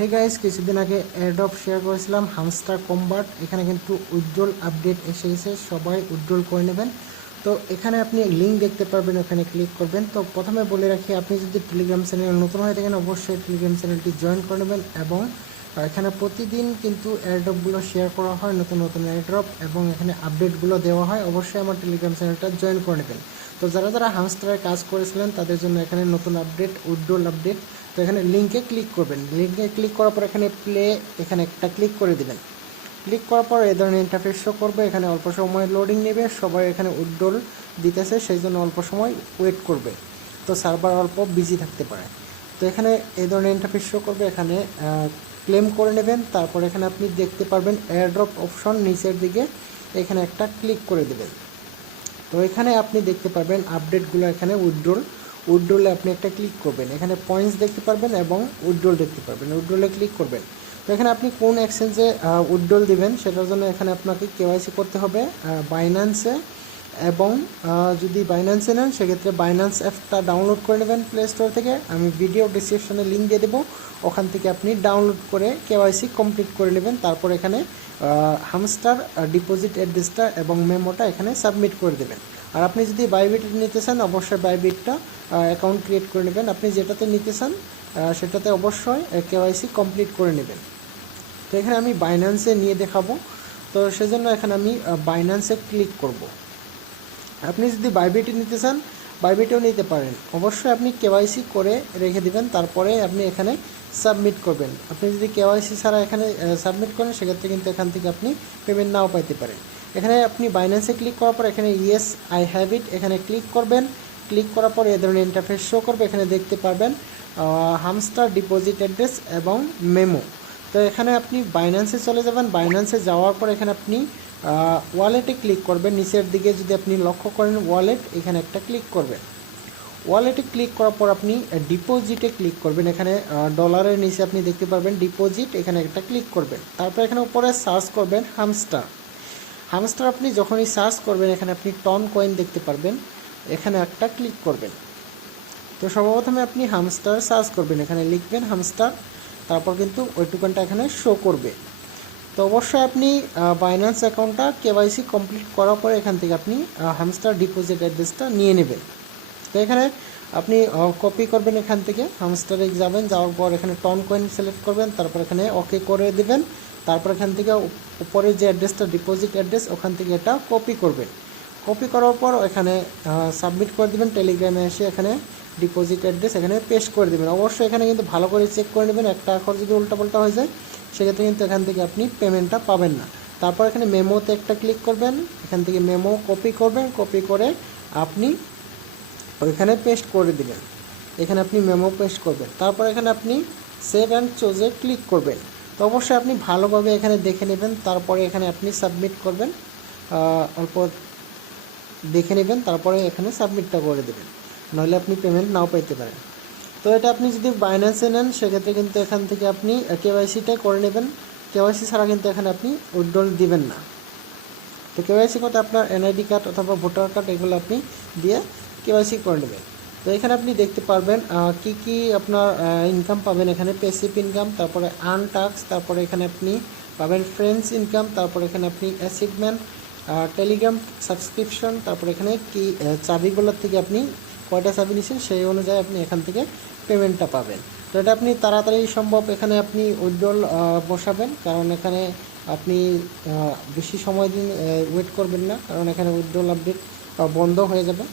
Hey guys, কিছুদিন আগে airdrop share করেছিলাম হামস্টার কম্বাট। এখানে কিন্তু উইথড্রল আপডেট এসে গেছে, সবাই উইথড্রল করে নেবেন। তো এখানে আপনি লিঙ্ক দেখতে পারবেন, ওখানে ক্লিক করবেন। তো প্রথমে বলে রাখি, আপনি যদি টেলিগ্রাম চ্যানেল নতুন হয়ে থাকেন অবশ্যই টেলিগ্রাম চ্যানেলটি জয়েন করে নেবেন। এবং এখানে প্রতিদিন কিন্তু এয়ারড্রপগুলো শেয়ার করা হয়, নতুন নতুন এয়ারড্রপ, এবং এখানে আপডেটগুলো দেওয়া হয়। অবশ্যই আমার টেলিগ্রাম চ্যানেলটা জয়েন করে নেবেন। তো যারা যারা হামস্টারের কাজ করেছিলেন তাদের জন্য এখানে নতুন আপডেট, উইথড্রল আপডেট। তো এখানে লিঙ্কে ক্লিক করবেন, লিঙ্কে ক্লিক করার পর এখানে প্লে, এখানে একটা ক্লিক করে দেবেন। ক্লিক করার পর এই ধরনের ইন্টারফেস শো করবে। এখানে অল্প সময় লোডিং নেবে, সবাই এখানে উইথড্রল দিতেছে, সেই জন্য অল্প সময় ওয়েট করবে। তো সার্ভার অল্প বিজি থাকতে পারে। তো এখানে এই ধরনের ইন্টারফেস শো করবে, এখানে ক্লেম করে নেবেন। তারপর এখানে আপনি দেখতে পারবেন এয়ারড্রপ অপশন নিচের দিকে, এখানে একটা ক্লিক করে দেবেন। তো এখানে আপনি দেখতে পারবেন আপডেটগুলো, এখানে উইথড্রলে আপনি একটা ক্লিক করবেন, এখানে পয়েন্টস দেখতে পারবেন এবং উইথড্রল দেখতে পারবেন। উইথড্রলে ক্লিক করবেন। তো এখানে আপনি কোন এক্সচেঞ্জে উইথড্রল দিবেন সেটার জন্য এখানে আপনাকে কেওয়াইসি করতে হবে বাইন্যান্সে। এবং যদি বাইন্যান্সে নেন সেক্ষেত্রে বাইন্যান্স অ্যাপটা ডাউনলোড করে নেবেন প্লে স্টোর থেকে। আমি ভিডিও ডিসক্রিপশনে লিঙ্ক দিয়ে দেবো, ওখান থেকে আপনি ডাউনলোড করে কেওয়াইসি কমপ্লিট করে নেবেন। তারপর এখানে হামস্টার ডিপোজিট অ্যাড্রেসটা এবং মেমোটা এখানে সাবমিট করে দেবেন। আর আপনি যদি বাইবিট নিতে চান অবশ্যই বাইবিটটা অ্যাকাউন্ট ক্রিয়েট করে নেবেন। আপনি যেটাতে নিতে চান সেটাতে অবশ্যই কেওয়াইসি কমপ্লিট করে নেবেন। তো এখানে আমি বাইন্যান্সে নিয়ে দেখাবো, তো সেজন্য এখানে আমি বাইন্যান্সে ক্লিক করব। আপনি যদি বাইবিটে নিতে চান বাইবিটেও নিতে পারেন, অবশ্যই আপনি কেওয়াইসি করে রেখে দিবেন, তারপরে আপনি এখানে সাবমিট করবেন। আপনি যদি কেওয়াইসি ছাড়া এখানে সাবমিট করেন সেক্ষেত্রে কিন্তু এখান থেকে আপনি পেমেন্ট নাও পাইতে পারেন। এখানে আপনি বাইন্যান্সে ক্লিক করার পর এখানে ইয়েস আই হ্যাভ ইট এখানে ক্লিক করবেন। ক্লিক করার পর এই ধরনের ইন্টারফেস শো করবে, এখানে দেখতে পারবেন হামস্টার ডিপোজিট অ্যাড্রেস এবং মেমো। তো এখানে আপনি বাইন্যান্সে চলে যাবেন। বাইন্যান্সে যাওয়ার পর এখানে আপনি ওয়ালেটে ক্লিক করবেন। নিচের দিকে যদি আপনি লক্ষ্য করেন ওয়ালেট, এখানে একটা ক্লিক করবেন। ওয়ালেটে ক্লিক করার পর আপনি ডিপোজিটে ক্লিক করবেন। এখানে ডলারের নিচে আপনি দেখতে পারবেন ডিপোজিট, এখানে একটা ক্লিক করবেন। তারপর এখানে উপরে সার্চ করবেন হামস্টার। হামস্টার আপনি যখনই সার্চ করবেন এখানে আপনি টন কয়েন দেখতে পারবেন, এখানে একটা ক্লিক করবেন। তো সর্বপ্রথমে আপনি হামস্টার সার্চ করবেন, এখানে লিখবেন হামস্টার, তারপর কিন্তু ওই টোকেনটা এখানে শো করবে। তো অবশ্যই আপনি বাইন্যান্স অ্যাকাউন্টটা কেওয়াইসি কমপ্লিট করার পরে এখান থেকে আপনি হামস্টার ডিপোজিট অ্যাড্রেসটা নিয়ে নেবেন। তো এখানে আপনি কপি করবেন, এখান থেকে হামস্টারে যাবেন, যাওয়ার পর এখানে টন কয়েন সিলেক্ট করবেন, তারপর এখানে ওকে করে দেবেন। তারপর এখান থেকে উপরে যে অ্যাড্রেসটা ডিপোজিট অ্যাড্রেস ওখান থেকে এটা কপি করবেন। কপি করার পর এখানে সাবমিট করে দেবেন। টেলিগ্রামে এসে এখানে ডিপোজিট অ্যাড্রেস এখানে পেস্ট করে দেবেন। অবশ্যই এখানে কিন্তু ভালো করে চেক করে নেবেন, একটা আখর যদি উল্টাপাল্টা হয়ে যায় সেক্ষেত্রে কিন্তু এখান থেকে আপনি পেমেন্টটা পাবেন না। তারপর এখানে মেমোতে একটা ক্লিক করবেন, এখান থেকে মেমো কপি করবেন, কপি করে আপনি ওইখানে পেস্ট করে দিবেন। এখানে আপনি মেমো পেস্ট করবেন। তারপর এখানে আপনি সেভ অ্যান্ড চোজে ক্লিক করবেন। তো অবশ্যই আপনি ভালোভাবে এখানে দেখে নেবেন, তারপরে এখানে আপনি সাবমিট করবেন, অল্প দেখে নেবেন, তারপরে এখানে সাবমিটটা করে দেবেন, নইলে আপনি পেমেন্ট নাও পাইতে পারেন। তো এটা আপনি যদি বাইন্যান্সে নেন সেক্ষেত্রে কিন্তু এখান থেকে আপনি কেওয়াইসিটাই করে নেবেন। কেওয়াইসি ছাড়া কিন্তু এখানে আপনি উইথড্রল দিবেন না। তো কেওয়াইসি করতে আপনার এনআইডি কার্ড অথবা ভোটার কার্ড এগুলো আপনি দিয়ে কেওয়াইসি করে নেবেন। তো এখানে আপনি দেখতে পারবেন কি কি আপনার ইনকাম পাবেন, এখানে প্যাসিভ ইনকাম, তারপরে আর্ন টাস্ক, তারপরে এখানে আপনি পাবেন ফ্রেন্ডস ইনকাম, তারপরে এখানে আপনি অ্যাচিভমেন্ট, টেলিগ্রাম সাবস্ক্রিপশন, তারপরে এখানে কি চাবিগুলোর থেকে আপনি কয়টা চাবি নিচ্ছেন সেই অনুযায়ী আপনি এখান থেকে পেমেন্টটা পাবেন। তো এটা আপনি তাড়াতাড়ি সম্ভব এখানে আপনি উইথড্রল বসাবেন, কারণ এখানে আপনি বেশি সময় দিন ওয়েট করবেন না, কারণ এখানে উইথড্রল আপডেট বন্ধ হয়ে যাবে।